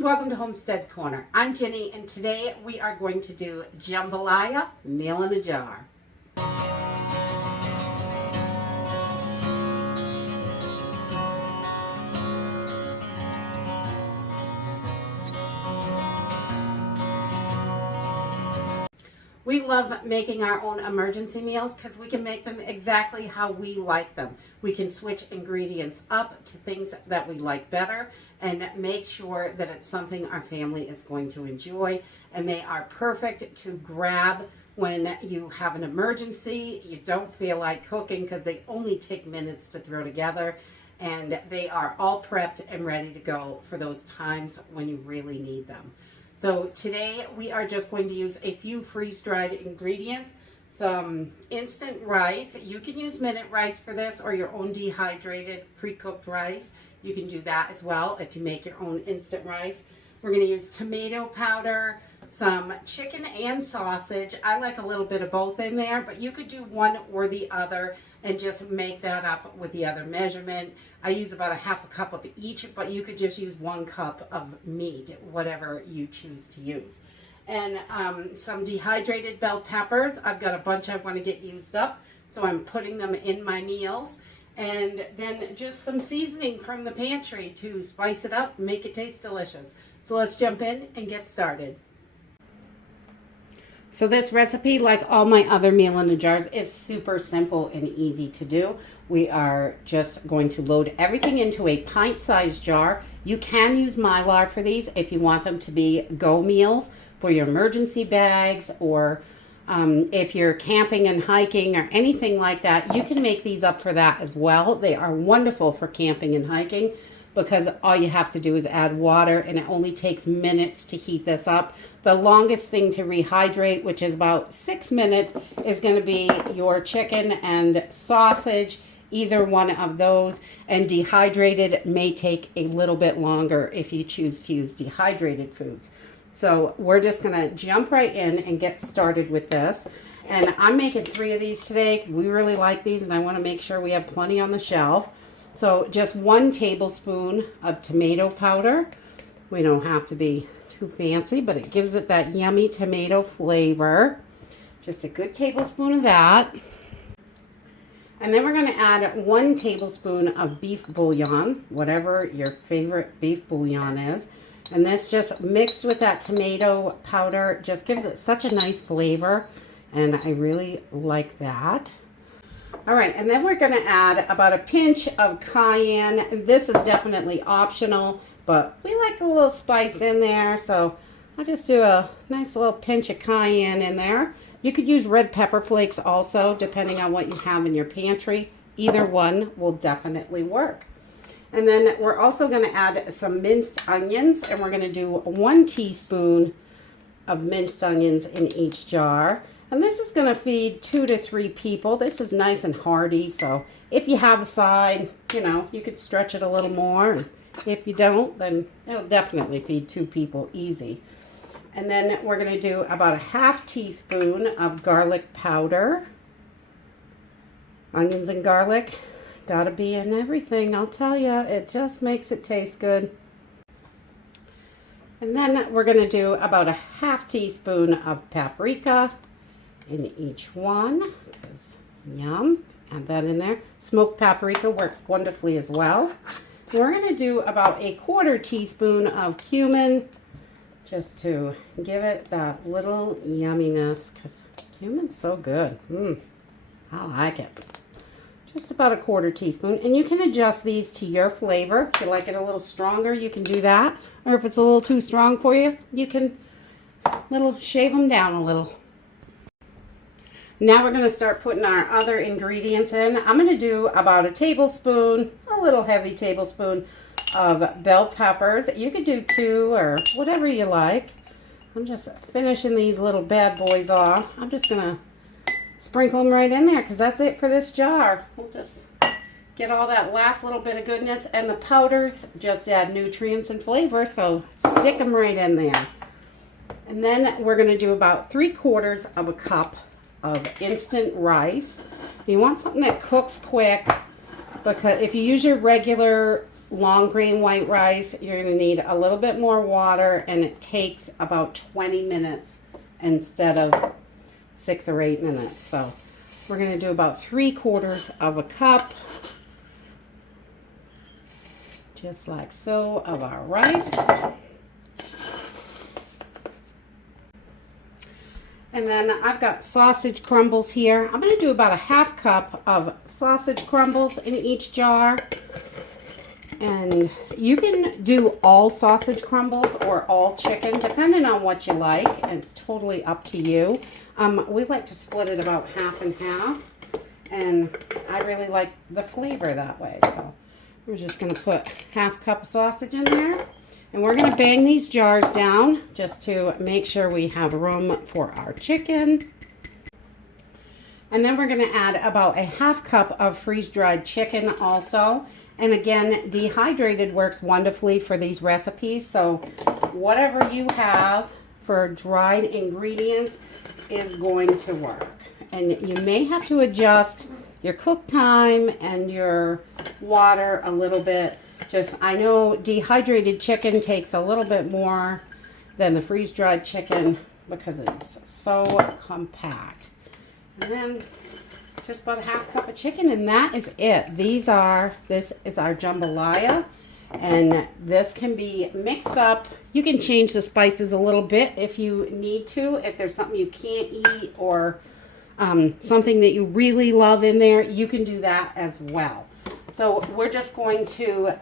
welcome to Homestead Corner. I'm Jenny, and today we are going to do jambalaya, meal in a jar. We love making our own emergency meals because we can make them exactly how we like them. We can switch ingredients up to things that we like better and make sure that it's something our family is going to enjoy. And they are perfect to grab when you have an emergency, you don't feel like cooking because they only take minutes to throw together. And they are all prepped and ready to go for those times when you really need them. So today we are just going to use a few freeze-dried ingredients, some instant rice. You can use minute rice for this or your own dehydrated pre-cooked rice. You can do that as well if you make your own instant rice. We're going to use tomato powder, some chicken and sausage. I like a little bit of both in there, but you could do one or the other and just make that up with the other measurement. I use about a half a cup of each, but you could just use 1 cup of meat, whatever you choose to use. And some dehydrated bell peppers. I've got a bunch I want to get used up, so I'm putting them in my meals. And then just some seasoning from the pantry to spice it up and make it taste delicious. So let's jump in and get started. So this recipe, like all my other meal in a jars, is super simple and easy to do. We are just going to load everything into a pint-sized jar. You can use Mylar for these if you want them to be go meals for your emergency bags, or if you're camping and hiking or anything like that, you can make these up for that as well. They are wonderful for camping and hiking, because all you have to do is add water and it only takes minutes to heat this up. The longest thing to rehydrate, which is about 6 minutes, is going to be your chicken and sausage, either one of those. And dehydrated may take a little bit longer if you choose to use dehydrated foods. So we're just going to jump right in and get started with this. And I'm making 3 of these today. We really like these and I want to make sure we have plenty on the shelf. So just 1 tablespoon of tomato powder. We don't have to be too fancy, but it gives it that yummy tomato flavor. Just a good tablespoon of that. And then we're going to add 1 tablespoon of beef bouillon, whatever your favorite beef bouillon is. And this just mixed with that tomato powder just gives it such a nice flavor. And I really like that. All right, and then we're going to add about a pinch of cayenne. This is definitely optional, but we like a little spice in there, so I'll just do a nice little pinch of cayenne in there. You could use red pepper flakes also, depending on what you have in your pantry. Either one will definitely work. And then we're also going to add some minced onions, and we're going to do 1 teaspoon of minced onions in each jar. And this is going to feed 2 to 3 people. This is nice and hearty, so if you have a side, you could stretch it a little more. If you don't, then it'll definitely feed 2 people easy. And then we're going to do about a half teaspoon of garlic powder. Onions and garlic, gotta be in everything, I'll tell you. It just makes it taste good. And then we're going to do about a half teaspoon of paprika in each one, because yum. Add that in there. Smoked paprika works wonderfully as well. We're going to do about a 1/4 teaspoon of cumin, just to give it that little yumminess, because cumin's so good. I like it. Just about a 1/4 teaspoon, and you can adjust these to your flavor. If you like it a little stronger, you can do that, or if it's a little too strong for you, you can shave them down a little. Now we're going to start putting our other ingredients in. I'm going to do about a tablespoon, a little heavy tablespoon of bell peppers. You could do 2 or whatever you like. I'm just finishing these little bad boys off. I'm just going to sprinkle them right in there because that's it for this jar. We'll just get all that last little bit of goodness, and the powders just add nutrients and flavor, so stick them right in there. And then we're going to do about 3/4 of a cup of instant rice. You want something that cooks quick, because if you use your regular long grain white rice, you're going to need a little bit more water, and it takes about 20 minutes instead of 6 or 8 minutes. So we're going to do about 3/4 of a cup, just like so, of our rice. And then I've got sausage crumbles here. I'm going to do about a 1/2 cup of sausage crumbles in each jar. And you can do all sausage crumbles or all chicken, depending on what you like. It's totally up to you. We like to split it about 1/2 and 1/2. And I really like the flavor that way. So we're just going to put 1/2 cup of sausage in there. And we're going to bang these jars down just to make sure we have room for our chicken. And then we're going to add about a 1/2 cup of freeze-dried chicken also. And again, dehydrated works wonderfully for these recipes. So whatever you have for dried ingredients is going to work. And you may have to adjust your cook time and your water a little bit. I know dehydrated chicken takes a little bit more than the freeze-dried chicken because it's so compact. And then just about a 1/2 cup of chicken, and that is it. This is our jambalaya, and this can be mixed up. You can change the spices a little bit if you need to, if there's something you can't eat or something that you really love in there, you can do that as well. So we're just going to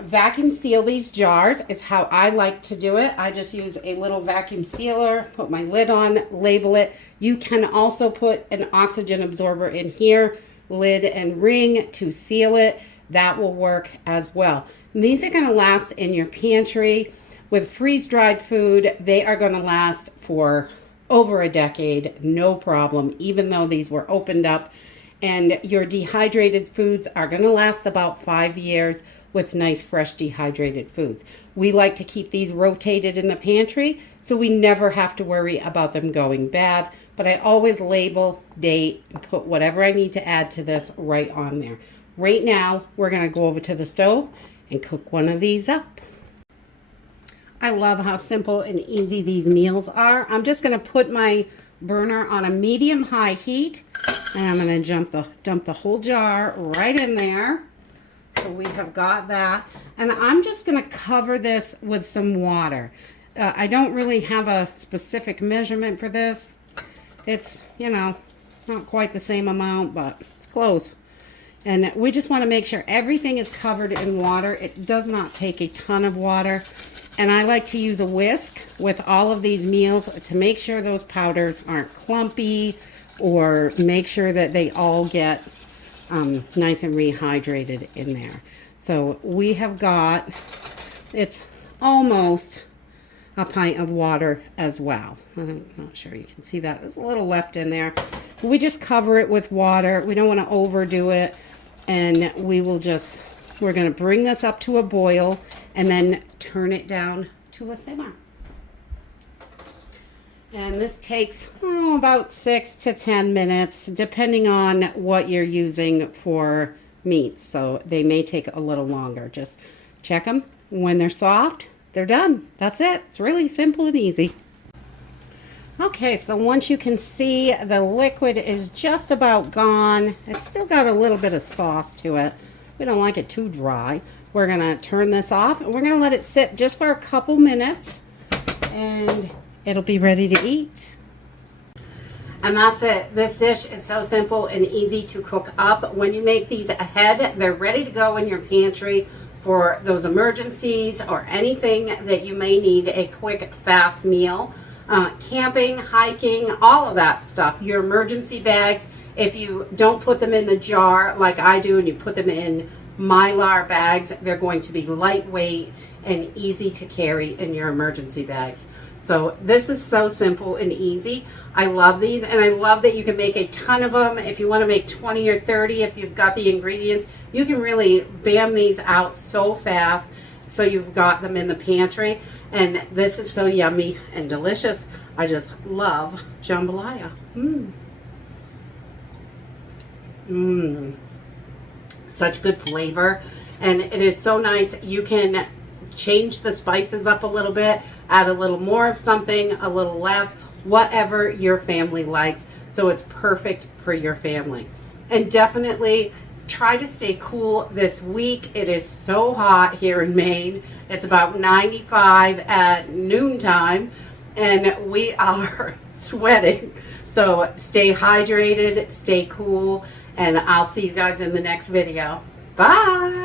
vacuum seal these jars is how I like to do it. I just use a little vacuum sealer, put my lid on, label it. You can also put an oxygen absorber in here, lid and ring to seal it. That will work as well. And these are going to last in your pantry. With freeze-dried food, they are going to last for over a decade, no problem, even though these were opened up. And your dehydrated foods are going to last about 5 years with nice fresh dehydrated foods. We like to keep these rotated in the pantry so we never have to worry about them going bad. But I always label, date, and put whatever I need to add to this right on there. Right now, we're going to go over to the stove and cook one of these up. I love how simple and easy these meals are. I'm just going to put my burner on a medium-high heat, and I'm going to dump the whole jar right in there. So we have got that. And I'm just going to cover this with some water. I don't really have a specific measurement for this. It's, not quite the same amount, but it's close. And we just want to make sure everything is covered in water. It does not take a ton of water. And I like to use a whisk with all of these meals to make sure those powders aren't clumpy, or make sure that they all get nice and rehydrated in there. So we have got, it's almost a pint of water as well. I'm not sure you can see that. There's a little left in there. We just cover it with water. We don't want to overdo it. And we're going to bring this up to a boil and then turn it down to a simmer. And this takes about 6 to 10 minutes, depending on what you're using for meats. So they may take a little longer. Just check them. When they're soft, they're done. That's it. It's really simple and easy. Okay, so once you can see the liquid is just about gone, it's still got a little bit of sauce to it. We don't like it too dry. We're going to turn this off, and we're going to let it sit just for a couple minutes, and it'll be ready to eat. And that's it. This dish is so simple and easy to cook up. When you make these ahead, they're ready to go in your pantry for those emergencies or anything that you may need a quick, fast meal. Camping, hiking, all of that stuff. Your emergency bags, if you don't put them in the jar like I do and you put them in Mylar bags, they're going to be lightweight and easy to carry in your emergency bags. So this is so simple and easy. I love these, and I love that you can make a ton of them. If you want to make 20 or 30, if you've got the ingredients, you can really bam these out so fast. So you've got them in the pantry, and this is so yummy and delicious. I just love jambalaya. Such good flavor. And it is so nice. You can change the spices up a little bit, add a little more of something, a little less, whatever your family likes. So it's perfect for your family. And definitely try to stay cool this week. It is so hot here in Maine. It's about 95 at noontime and we are sweating. So stay hydrated, stay cool, and I'll see you guys in the next video. Bye.